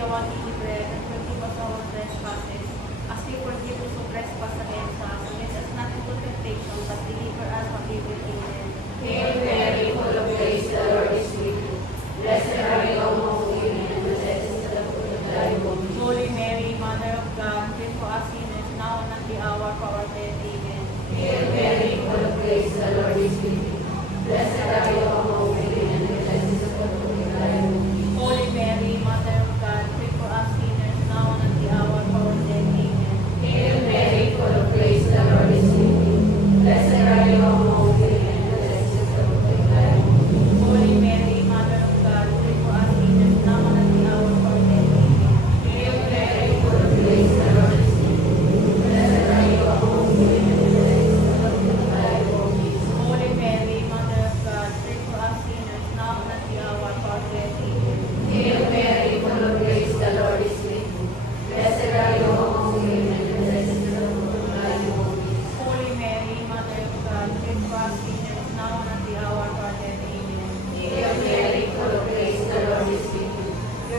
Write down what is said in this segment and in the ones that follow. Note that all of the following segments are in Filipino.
our daily bread, and forgive us our trespasses, as we forgive those who trespass against us. And lead us not into temptation, but deliver us from evil. Amen. Hail Mary, full of grace, the Lord is with you. Blessed are you among women, and blessed is the fruit of thy womb. Holy Mary, Mother of God, pray for us sinners, now and at the hour of our death. Amen. Hail Mary, full of grace, the Lord is with you. Blessed are you among women, and blessed is the fruit of thy womb. Holy Mary, Mother of God, pray for us sinners, now and at the hour of our death. Amen. Hail Mary, full of grace, the Lord is with you. Blessed are you among women, and blessed is the fruit of thy womb. Holy Mary, Mother of God, pray for us sinners, now and at the hour of our death. Amen. Hail Mary, full of grace, the Lord is with you. Blessed are you among women, and blessed is the fruit of thy womb, Jesus. Holy Mary, Mother of God, pray for us sinners, now and at the hour of our death. Amen. Hail Mary, full of grace, the Lord is with you. Blessed are you among women, and blessed is the fruit of thy womb, Jesus. Holy Mary, Mother of God, pray for us sinners, now and at the hour of our death. Amen. Hail Mary, full of grace, the Lord is with you.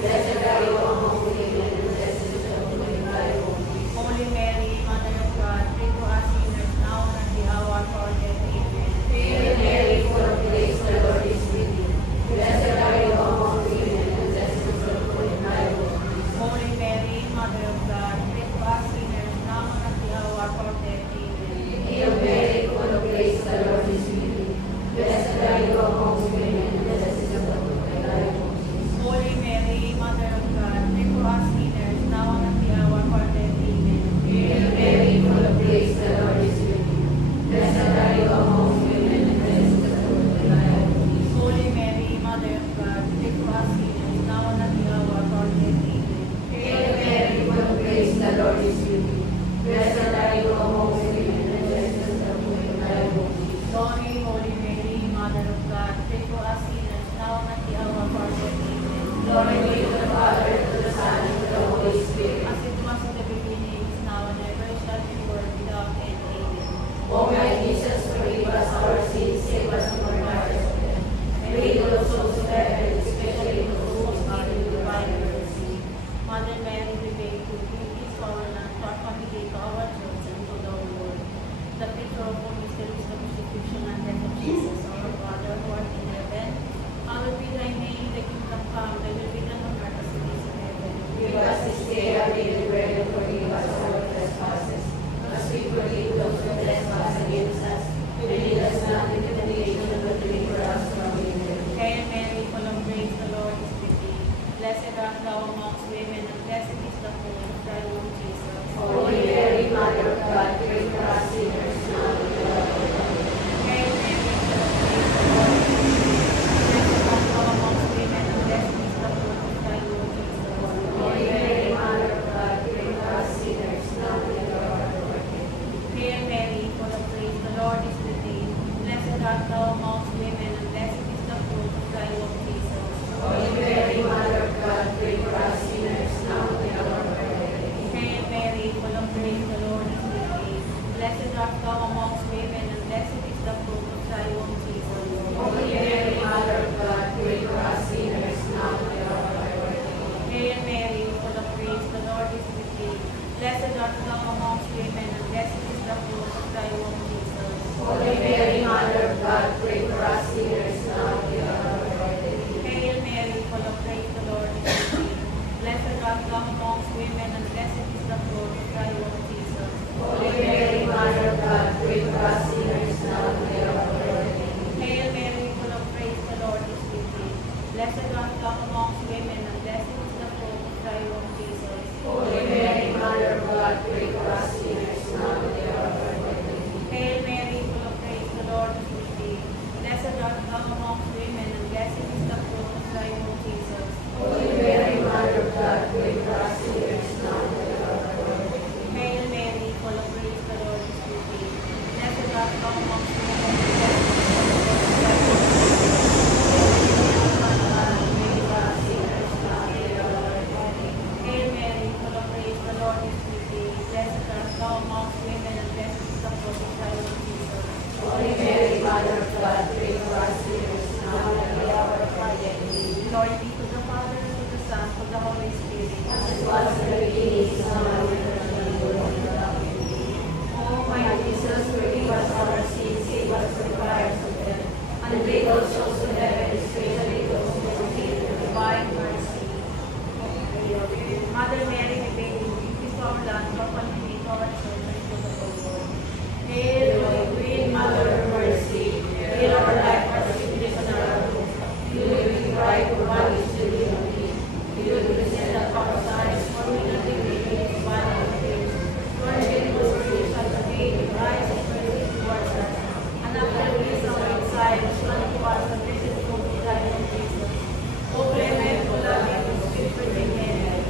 Blessed are you among women, and blessed is the fruit of thy womb, Jesus. Holy Mary, Mother of God, pray for us sinners, now and at the hour of our death. Amen. Hail Mary, full of grace, the Lord is with you. Blessed are you among women, and blessed is the fruit of thy womb, Jesus. Holy Mary, Mother of God, pray for us sinners, now and at the hour of our death. Amen. Hail Mary, full of grace, the Lord is with you. Blessed are you among women, and blessed is the fruit of thy womb, Jesus. Holy Mary, Mother of God, pray for us sinners, now and at the hour of our death. Amen. Hail Mary, full of grace, the Lord is with you. Blessed are you among women, and blessed is the fruit of thy womb, Jesus. Holy Mary, Mother of God, pray for us sinners, now and at the hour of our death. Amen. Hail Mary, full of grace, the Lord is with you. Blessed are you among women, and blessed is the fruit of thy womb, Jesus. Glory, Holy Mary, Mother of God, pray for us sinners, now and at the hour of our death. Amen. Glory be to the Father, to the Son, and to the Holy Spirit. As it was in the beginning, is now, and ever shall be, world without end. Amen. O my Jesus, forgive us our sins, save us from the fires of hell. And lead all souls to heaven, especially those who need in divine mercy. Mother Mary, we beg you, give peace to our land, to our family, to our church, and to the whole world. The picture of all mysteries, the crucifixion and death of Jesus, our Father, who art in heaven, hallowed be thy name, thy kingdom come, thy will be done on earth as it is in heaven. Give us this day our daily bread, and forgive us our trespasses, as we forgive those who trespass against us. And lead us not into temptation, but deliver us from evil. Hail Mary, full of grace, the Lord is with thee. Blessed art thou amongst women, and blessed is the fruit of thy womb, Jesus. Holy Mary, Mother of God, pray for us sinners now and at the hour of our death. Hail Mary, full of grace, the Lord is with thee. Blessed art thou amongst women, and blessed is the fruit of thy womb, Jesus. Holy Mary, Mother of God, pray for us sinners now and at the hour of our death. Hail Mary, full of grace, the Lord is with thee. Blessed art thou amongst women, and blessed is the fruit of thy womb, Jesus. Holy Mary, Mother of God, pray for us sinners now and at the hour of our death. Hail Mary, full of grace, the Lord is with thee. Blessed art thou amongst women, and blessed is the fruit of thy womb, Jesus. Holy Mary, Mother of God, pray for us sinners now and at the hour of our death. Hail Mary, full of grace, the Lord is with thee. Blessed art thou amongst women, and blessed is the fruit of thy womb, Jesus. Holy Mary, Mother of God, pray for us sinners now and at the hour of our death. Hail Mary, full of grace, the Lord is with thee. Blessed art thou amongst women, and blessed is the fruit of thy womb, Jesus. Holy Mary, Mother of God, pray for us sinners now and at the hour of our death. Hail Mary, full of grace, the Lord is with thee. Blessed art thou amongst women, and blessed is the fruit of thy womb, Jesus. Holy Mary, Mother of God, pray for us sinners now and at the hour of our death. Hail Mary, full of grace, the us and redeem us from the Oh my Jesus, forgive us our sins, save us from the fires of death, and lead all souls to heaven, especially those who need the divine mercy. Mother Mary, we beg you, give to our land, for continue to our church and to the whole world. Hail, Holy Queen, Mother of Mercy, hail our life, our sweetness, and our hope. You living bride who bodies to live on thee. You present the cross eyes, for we not degrade in the body of Christ. Your generous grace shall today rise and mercy towards us. And after this our exile, shall to us the blessed fruit of thy womb, Jesus. O clement, O loving, O sweet Virgin Mary,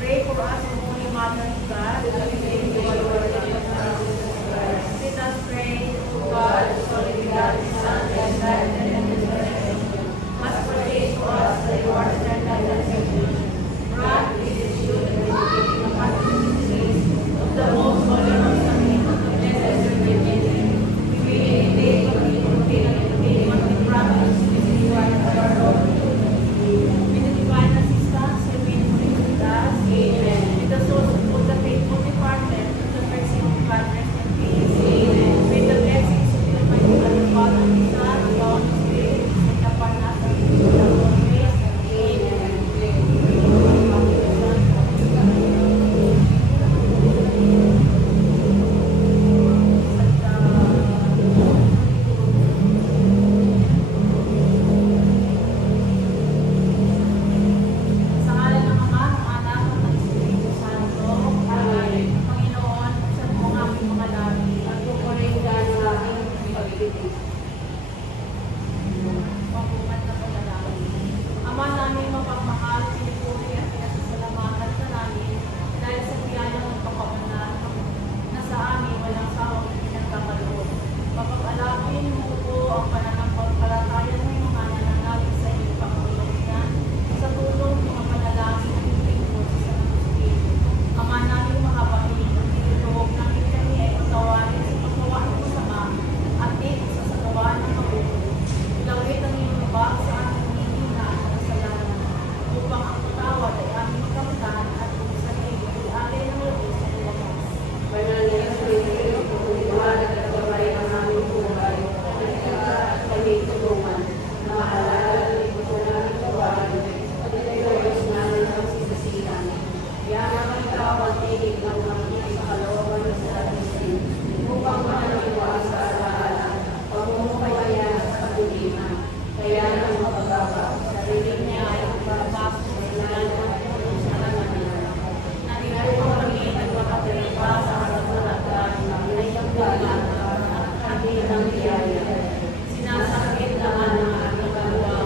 pray for us, O Holy Mother of God, that we may be our Lord and our Jesus Christ. Let us pray. O God, whose only begotten Son, has died and is resurrected, must purchase for us the reward of eternal salvation. Grant, we beseech you, the dedication of our mysteries of the most holy rosary of the Blessed Virgin Mary. We may imitate what we contain and imitate what we promise to receive as our Lord. With the divine assistance, remain with us. Amen. With the souls of all the faithful departed, with the mercy of God, rest in peace. Amen. With the blessings of the Almighty God, the Father, the Son, and the Holy Spirit, and upon us and always. Sa ngalan ng Ama, ng Anak, at ng Espiritu Santo. Amen. Panginoon, buksan mo ang aming mga labi. At pupunin ka ng aking pag-ibig. Pagbumat na panalangin. Ama namin mapagmahal, pinupuri at pinasasalamatan ka namin dahil sa biyaya ng pagkakunan na sa amin walang sawang pinagkakaloob. Papag-alapin mo po ang pananampalataya ng mga nananalig sa iyong Panginoon sa tulong ng mga panalangin ng lingkod sa Espiritu. Ama namin mahabagin ang tinutulog namin kami ay patawarin sa paggawa ng masama at di sa sagawa ng mabuti. Ilawit ang iyong lubak sa aming hinihina at kasalanan upang ang patawad ay aming makamtan at buksan ay alay ng lubos sa wakas. Banal na Espiritu, pupuliwanag at gabay ang aming buhay. At kami tulungan na mahalal ang ito namin buhay. At ilayos namin ang sisasihan. Yaman ikaw ang tinig ng aking sa kalooban ng sa ating upang manaliwa sa alaala, pamumukayan sa kabuliman. Kaya nang mapagawa, sarili niya ay magpapasok sa ilalim ng puno sa kalangitan. Narito kami nagpapatiripa sa kasasalatan ng iyong galang at kami ng biyaya. Sinasakit naman ang aming gawa,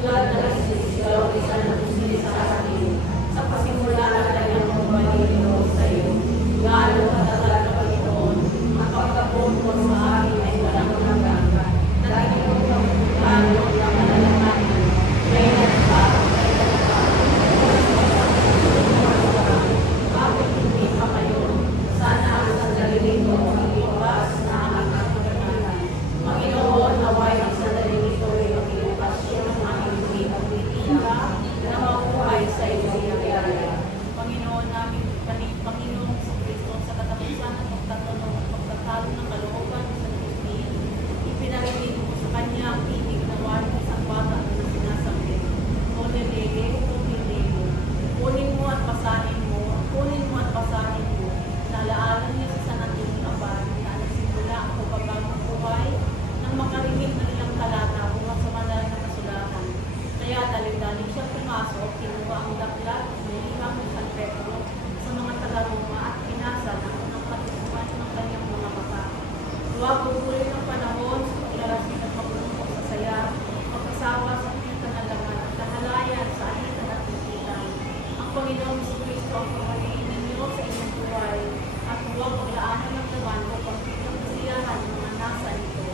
tulad na nagsisigaw isa na kusili sa akin, sa pasimulaan na iyong pagbalito sa iyo. Lalo katagal na Panginoon, ang pagkabot mo sa akin ay walang hanggan. Naging mo kami lalo ng kalalamanin, may nagbago, may nagbago. Bakit hindi pa kayo? Sana ang sandali nito mag-iwas na ang aking kaganahan. Panginoon, naway ang sandali nito ay mag-iwasyon ng aming pagtitinda na mabuhay sa iyong biyaya. Panginoon namin, Panginoon sa Kristo, sa katapusan ng pagtatanong at pagtatalo ng kalooban sa Diyos, ipinarinig mo sa Kanya ang tinig na wari ng isang bata na sinasambit. O Lelege, kunin mo at basahin mo, nalaalan niya sa sanatong abad na nagsimula ang pagbabagong buhay nang makarinig ng ilang talata bunga sa banal na kasulatan. Kaya dalig-dalig siya pumasok, kinuha ang daklat at nilihang ng San Pedro sa mga taga-Roma at pinasa ng unang patutupan ng kanyang mga mata. Huwag bubuloy ng panahon sa paglalasing at maglungkot sa saya, pagkasawa sa pinagkanalaman at kahalayan sa alitan at pipitan. Ang Panginoon sa Kristo ang pagmaliin ninyo sa inyong buhay at huwag paglaanan ng laman upang biglang kasiyahan ng mga nasa nito.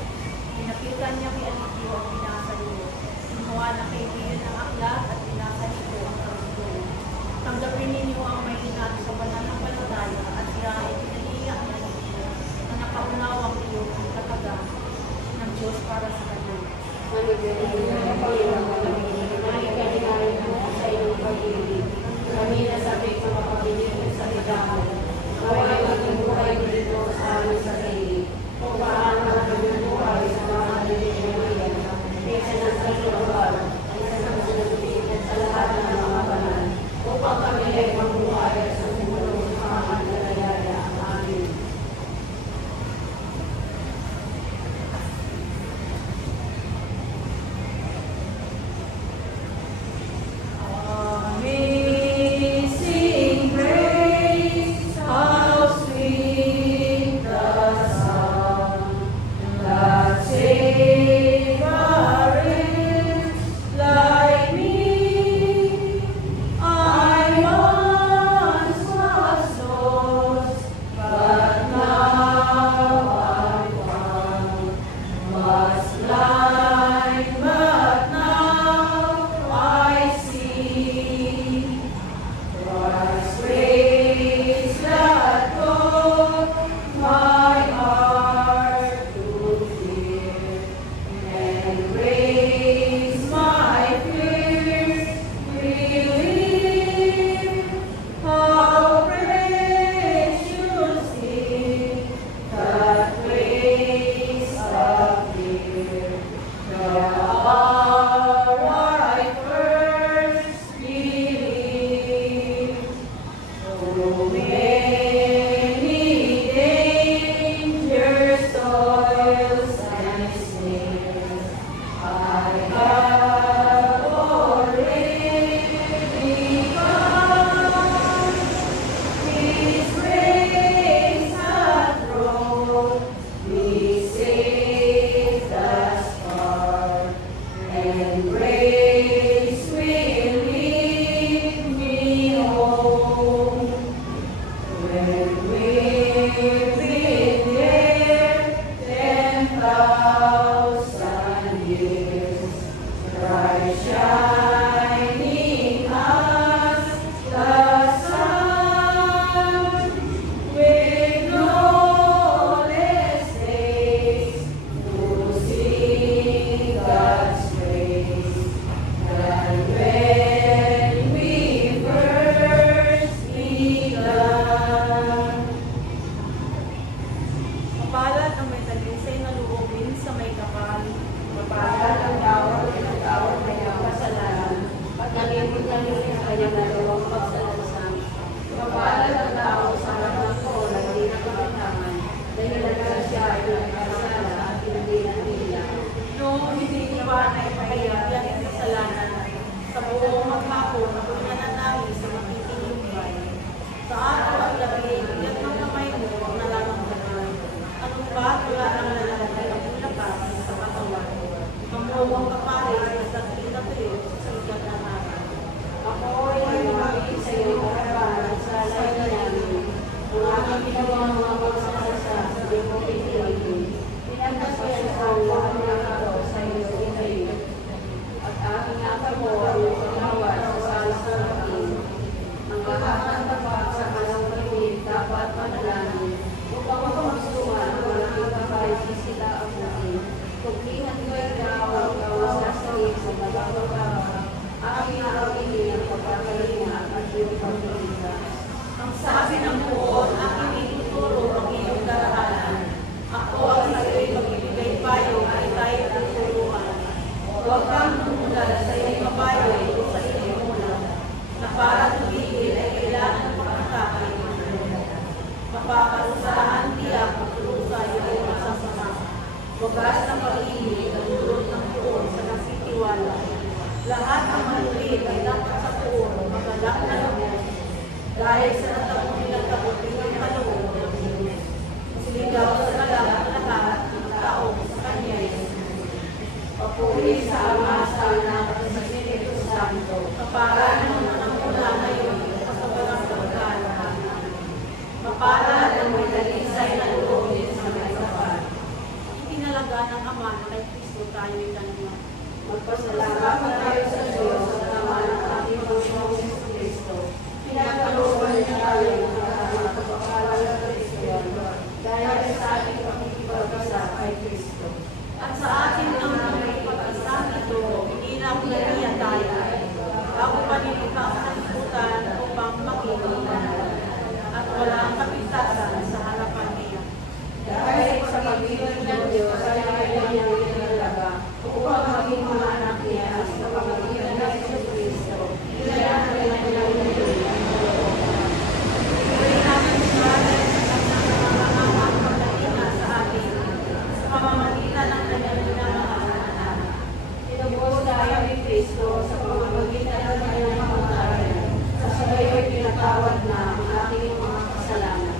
Pinakita niya kay Aligio ang pinasa niyo. Gumawa na kaibigan ng aklat at pinasa nito ang karugtong. Tanggapin ninyo ang may hinat sa banal ng palataya at siya ay pinaliya ang Aligio na nakaunawang iyo ang kataga ng Diyos para sa kanya. Kami na sa dalawang pagsalasang. Kapalad ang tao sa harap ko na hindi nakakatangan, dahil na siya ay nagkasala at hindi nagila. Noong hindi pa naipahayag yan ang kasalanan, sa buong maghapon ako'y nananangis sa makikilingay. Sa araw at gabi, iyak ng kamay mo ang nararamdaman. Anong ba wala nang lalagay ang lakas sa katawan? Mamuwang kapares na dagli-dagli sa sikat ng araw. Ako ay lumapit sa iyong harapan at sa layo namin. Ang aking ginawang mga pagsasasa sa iyong piniligin. Pinagkasyan ko ang mga nakagaw sa iyong itayo. At aking akamo ang iyong pagkawad sa salas ng aking. Ang lahat ng tapat sa kanang pagpil dapat manalangin. Upang mapagsuhan ang malaking kapay sila ang buhay. Kublihan ko ikaw ang gawas na sa'yo sa magagawa ka. Aking nakapili ang pagkakalinga at iyong pagkalitas. Ang sabi ng buon, aking ituturo ang iyong daraanan. Ako ang sa iyo'y magbibigay payo ay tayo tuturuan. Huwag kang tumugal sa iyong kabayo o sa iyong ulam, na para tumigil ay kailangan pagkakapin. Mapaparusahan tiyak ang turusa iyong magsasama. Wagas ng pag-ibig at dulot ng tuon sa nasitiwala. Lahat ng manulit ay dapat sa tuon magalak na lubos. Dahil sa natapon nilang kabuting ng kaloob ng Diyos. Siligaw sa lahat ng lahat ng tao sa Kanya. Papuri sa Ama, sa Anak, at sa Espiritu Santo. Kapara ng unang mula ngayon at sa walang pagkalaan. Mapalad ang may dalisay na loob sa may kapal. Itinalaga ng Ama na kay Kristo tayo'y kanya. Magpasalamat na tayo sa Diyos sa nama ng ating Panginoong Jesucristo. Pinagkalooban niya tayo ng mga kapakalan ng Kristiyan dahil sa ating pakikipag-isa kay Kristo. At sa atin ang pag-asang ito, inilang na niya tayo. Ako panilikas ng liputan upang makikita. At wala ang kapintasan sa harapan niya. Dahil sa pag-ibig ng Diyos ay kanyang inalaga upang maging mga anak niya sa pamagitan ng Jesucristo. Kaya ang kanyang Pray namin siya dahil sa kanyang nangangahang pagkaina sa atin, sa pamamagitan ng kanyang minamahal na anak. Tinubos tayo ni Kristo sa pamamagitan ng kanyang kamatayan. Sa sabayo'y pinatawad na ang ating mga kasalanan.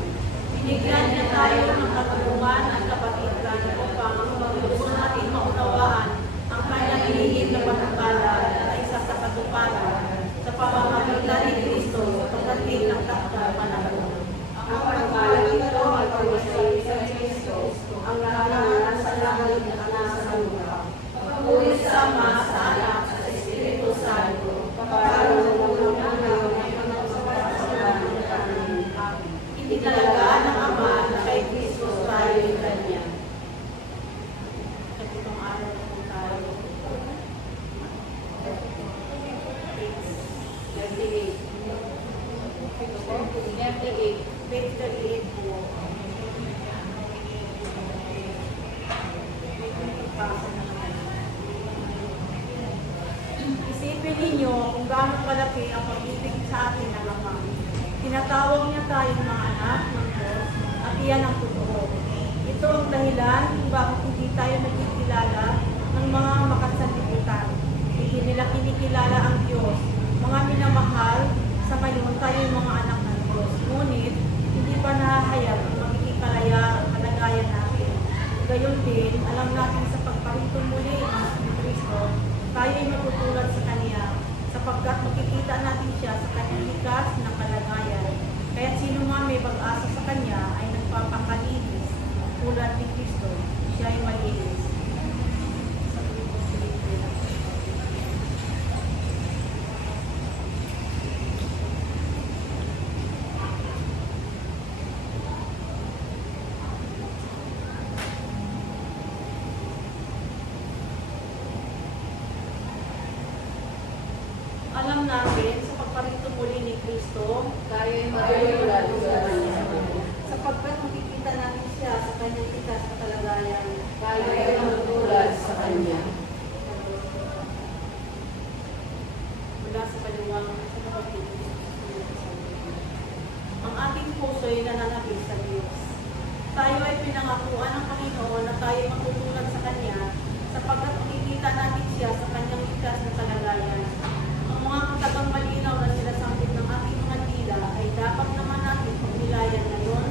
Binigyan niya tayo ng katulungan at kapatiran upang gusto natin maunawaan ang kanyang inihit na panukala na isa sa katuparan sa pamamagitan ni Kristo sa pagdating ng takdang panahon. Ang pagkalang ito ay pagmasay sa Kristo, ang lahat ng nasa langit at nasa lupa. Pagpuri sa Ama, sa Anak, at sa Espiritu Santo, Kaparang ng ngayon ay pagkakasalanan ng amin. itinalaga ng Ama na kay Kristo tayo'y kanya. Sa itong araw na po tayo. 38. Page 38 po. Isipin ninyo kung gaano kalaki ang pag-ibig sa atin ng Ama. Tinatawag niya tayong mga anak ng Diyos at iyan ang totoo. Ito ang dahilan kung bakit hindi tayo nagkikilala ng mga makasanlibutan. Hindi nila kinikilala ang Diyos. Mga minamahal, sa ngayon tayo'y mga anak ng Diyos. Ngunit, hindi pa nahahayag ang magiging kalagayan natin. Gayon din, alam natin sa pagparito muli ng Kristo, tayo'y matutulad sa Kanya, sapagkat makikita natin siya sa Kanyang likas na kalagayan. Kaya sino man may pag-asa sa Kanya ay nagpapakalinis tulad ni Kristo, siya ay malinis. Alam natin sa pagparito muli ni Kristo, Tayo'y matulad sa Kanya. sapagkat makikita natin siya sa Kanyang likas na kalagayan, puso'y nananabik sa Diyos. Tayo ay pinangakuan ng Panginoon na tayo matutulad sa Kanya sapagkat makikita natin siya sa Kanyang ligtas na kalagayan. Ang mga katagang malinaw na sinasambit ng ating mga dila ay dapat naman natin pagnilayan ngayon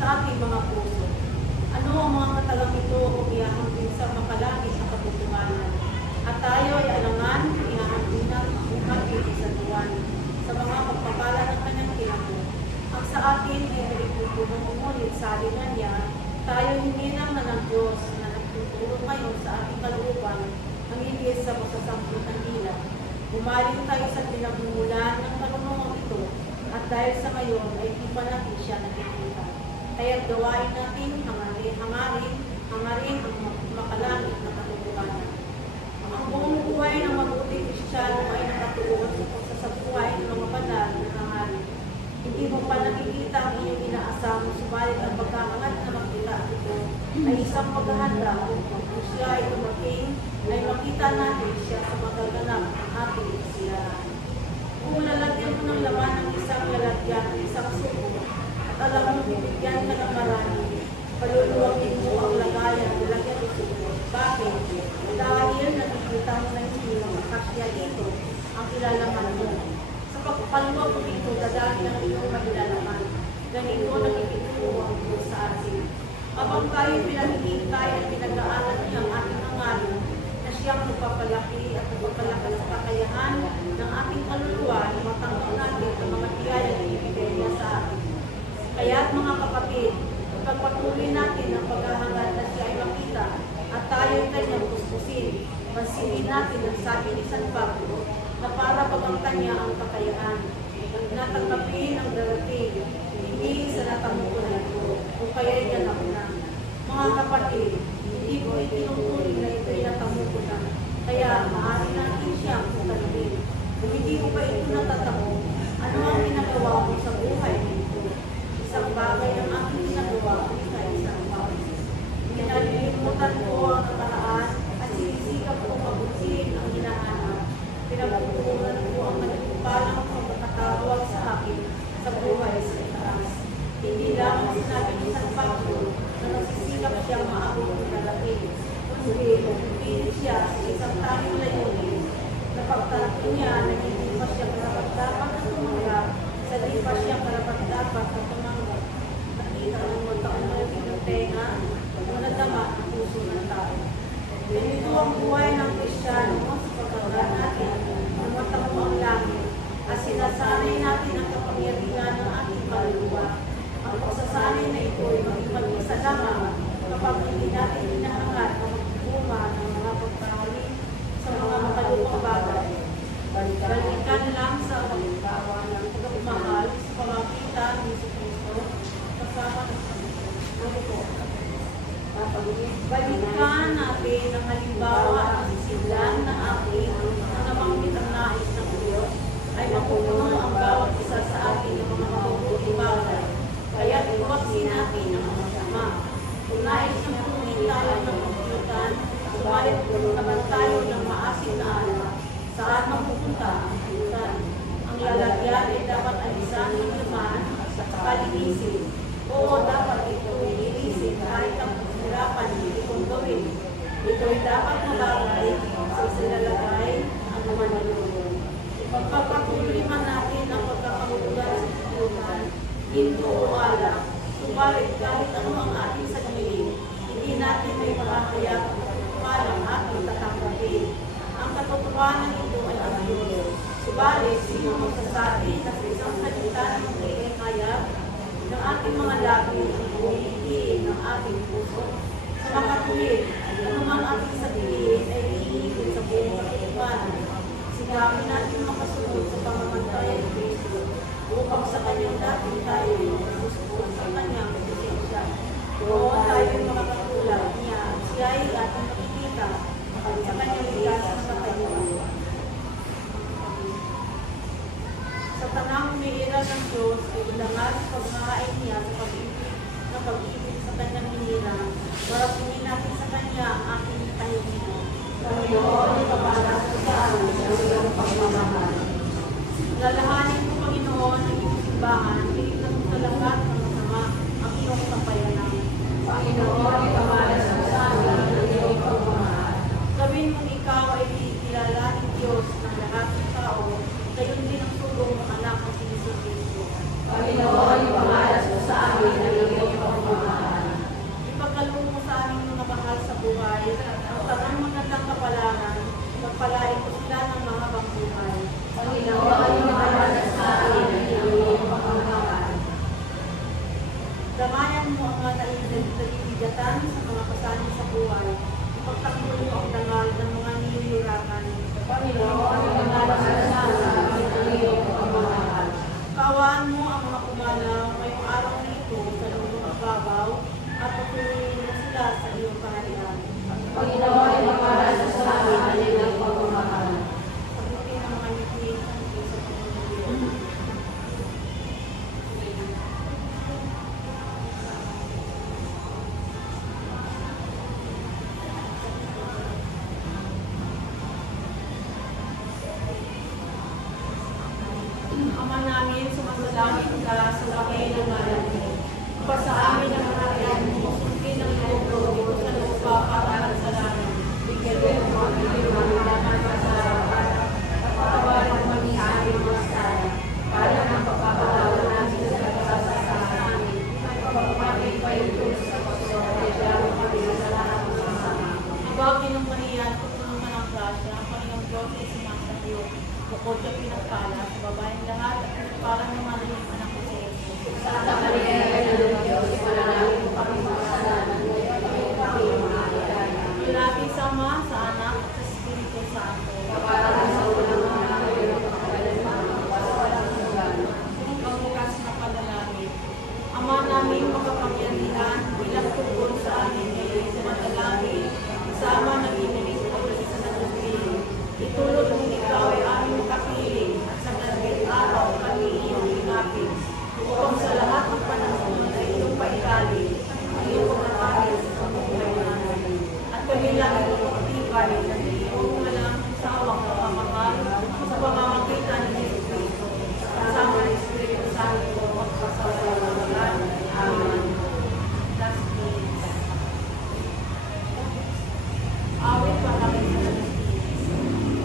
sa ating mga puso. Ano ang mga katagang ito kung ihahambing sa makalangit na katotohanan? At tayo ay alangan kung ihahambing ng umating sa tuwan sa mga pagpapala ng Kanyang tinako. Ang sa atin ay nalipupunong ngunit sabi na niya, tayo hindi lang na ng Diyos na nagtuturo ngayon sa ating kalooban ang hindi sa masasamput ng dila. Bumaling tayo sa pinagmumulan ng karunungan ito at dahil sa ngayon ay di pa natin siya nakikita. Kaya gawain natin hangarin ang makalangit na katotohanan. Ang buong buhay ng mabuting Kristiyano ay nakatuon sa pagsasabuhay ng mga banal na hangarin. Hindi mo pa nakikita ang iyong inaasam, subalit ang pagkakangat na makita ito ay isang paghahanda kung siya ay dumating ay makita natin siya sa magaganap ng ating kasiyahan. Kung lalagyan mo ng laman ng isang lalagyan ng isang suko at alam mo bibigyan ka ng marami, paluluwagin mo ang lagayan ng lalagyan ng suko. Bakit? Dahil nakikita mo na hindi makakasya dito ang ilalaman mo. Sa pagpapaluwag mo dito, dadami ang iyong mailalaman. Ganito nakikituo ang Diyos sa atin. Habang tayo pinakikintay at pinag-aaral niya ang ating hangarin, na siyang magpapalaki at magpapalakas sa kakayahan ng ating kaluluwa na matanggap natin ang mga biyaya na ibigay niya sa atin. Kaya't mga kapatid, pagpatuloy natin ang paghahangad na siya ay makita at tayo ay kanyang puspusin. Pansinin natin ang sabi ni San Pablo na para pagangtan niya ang kakayahan. Natanggapin ang darating, hindi sa natamunan ito, kung kaya'y ganap na. Mga kapatid, hindi ko itinutuloy na ito'y natamunan, kaya maaari natin siyang kutanungin. Kung hindi ko pa ito natatamo, ano ang ginagawa ko sa buhay nito? Isang bagay ang aking ginagawa sa isang bagay. Pinalilimutan ko ang nakaraan at sinisikap ko mabutin ang hinahanap. Pinapupunan ko ang nagpupalang pagkakatawag sa akin sa buhay sa itaas. Hindi lamang sinabi ni San Pablo na nagsisikap siyang maabot ng darating. Kundi, pilit siya sa isang tanging layunin na pagtanto niya na hindi pa siya karapat-dapat na tumanggap sa di pa siya karapat-dapat na tumanggap. Nakita ng magkaunawin ng tenga o nadama ang puso ng tao. Ganito ang buhay ng Kristiyano sa pagkakaan natin na matamo ang langit at sinasanay natin ang kapangyarihan ng ating kaluluwa. Ang pagsasanay na ito ay maging mag-isa lamang kapag hindi natin hinahangad ang magbuma ng mga pagkahali sa mga makalupang bagay. Balikan lang sa halimbawa ng pagmamahal sa pamagitan ni Kristo kasama ng balikan natin ang halimbawa at sisidlan na ating ang nabanggit ang nais ng Diyos ay mapupuno ang bawat isa sa atin ng mga mabubuting bagay. Kaya iwasin natin ang mga sama. Kung nais ng pumili tayo ng pagkutan, subalit naman tayo ng maasin na alam. Saan magpupunta ang pagkutan? Ang lalagyan ay dapat alisan ng laman sa kalinisin. Oo, dapat ito ilisin kahit ang hirapan hindi kong gawin. Ito ay dapat malagay sa isinalagay ang naman nilulong. Pagpapatuloy man natin ang pagkakahulugan sa pagkutan, ginto o alak, subalit kahit ano ang ating sagilin, hindi natin may makakaya palang ating tatanggapin. Ang katotohanan ito ay ang Diyos. Subalit, sino magsasabi na sa isang salita ng magkikayag ng ating mga labi ang bumihitiin ng ating puso? Sa mga tuwid, anumang ating sabihin ay iibig sa buong katotohanan. Sigapin natin makasunod sa pamamantaya ni Kristo upang sa kanyang dating tayo gusto sa kanyang presensya. Doon tayo mga katulad niya, siya ay ating makikita sa kanyang ligas na katayuan. Sa tanang umiiral ng Diyos ay ilangan sa pagmakain niya sa pag-ibig sa kanyang hinilang. Marapinin natin sa kanya ang ating tayo-hino. Panginoon, ipapalas ko sa amin ang iyong pagmamahal. Lalahanin mo, Panginoon, ang iyong simbahan, iligtas mo sa lahat ng Pangawaan mo ang mga pumanaw ngayong araw na ito sa lulong ibabaw at patuloy mo sila sa iyong kaharian. Panginoon ay magparasa sa amin ang kanilang pagmamahal. Sagutin ang mga ngiti sa Panginoon. Ama namin, sumasalangit ka sa laki ng ngalan mo. Pasa amin ang harian mo, sundin ang loob mo dito sa lupa para sa langit. Bigyan mo ang mga pilihan naman sa harapan at patawarin mo ni aming mga sala. Para ng pagpapalawan namin sa kasasama namin, at pagpapakit pa ito sa pagsunod ay lalo kami sa lahat ng masama. Abagin ng Maria, tutulong ka ng grasya, ang Panginoong Diyos ay sumasa iyo. Bukod ka pinagpala sa babaeng lahat at pinagpala naman ang iyong anak ko sa Jesus. Santa Maria, Ina ng Diyos, ipanalangin mo kami makasalanan, ngayon kami mga alala. Ilagi sa Ama, sa Anak, at sa Espiritu Santo. Kaparang sa unang mga ngayon, kapagalan sa walang hanggan. Pagbukas na panalangin. Ama namin makapangyarihan, bilang tungkol sa amin ngayon sa manalangin, isama ng inilig o sa natutunin. Itulog mo ikaw ay aming kapiling at sa galagay araw kami iyong hinapin. Upang sa lahat ng panahon ay iyong paikali, ang iyong pagkakalit sa buhay namin. At kami lang iyong pagtibay ng iyong walang sawang pamamahal sa pamamagitan ng Yesu Cristo. Kasama ng Espiritu Santo, magpasawalan. Amen. Last please. Awit pa kami sa nagsisis.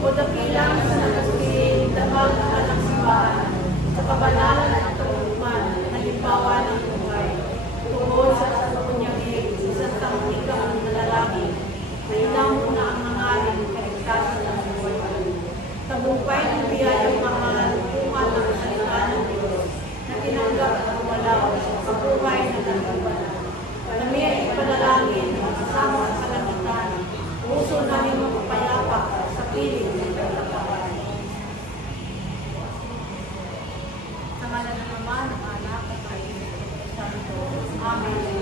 O dakilang sa nagsisis, damang ka ng simbahan, sa kabanalan at katuluman, halimbawa ng buhay. Tungkol sa katunyang isang tangkikang nalalaki, na ilang mo na ang nangaling kaligtasan ng buhay. Tagumpay ng biyayang mahal, kuman ng salita ng Diyos, na tinanggap at umalaw sa buhay na nagbubalan. Kami ay ipanalangin, kasama sa kalangitan, puso namin magpapayapa sa piling ng pagkakawan. Sa ngalan ng Ama, ng Anak, at ng Espiritu Santo. Amen.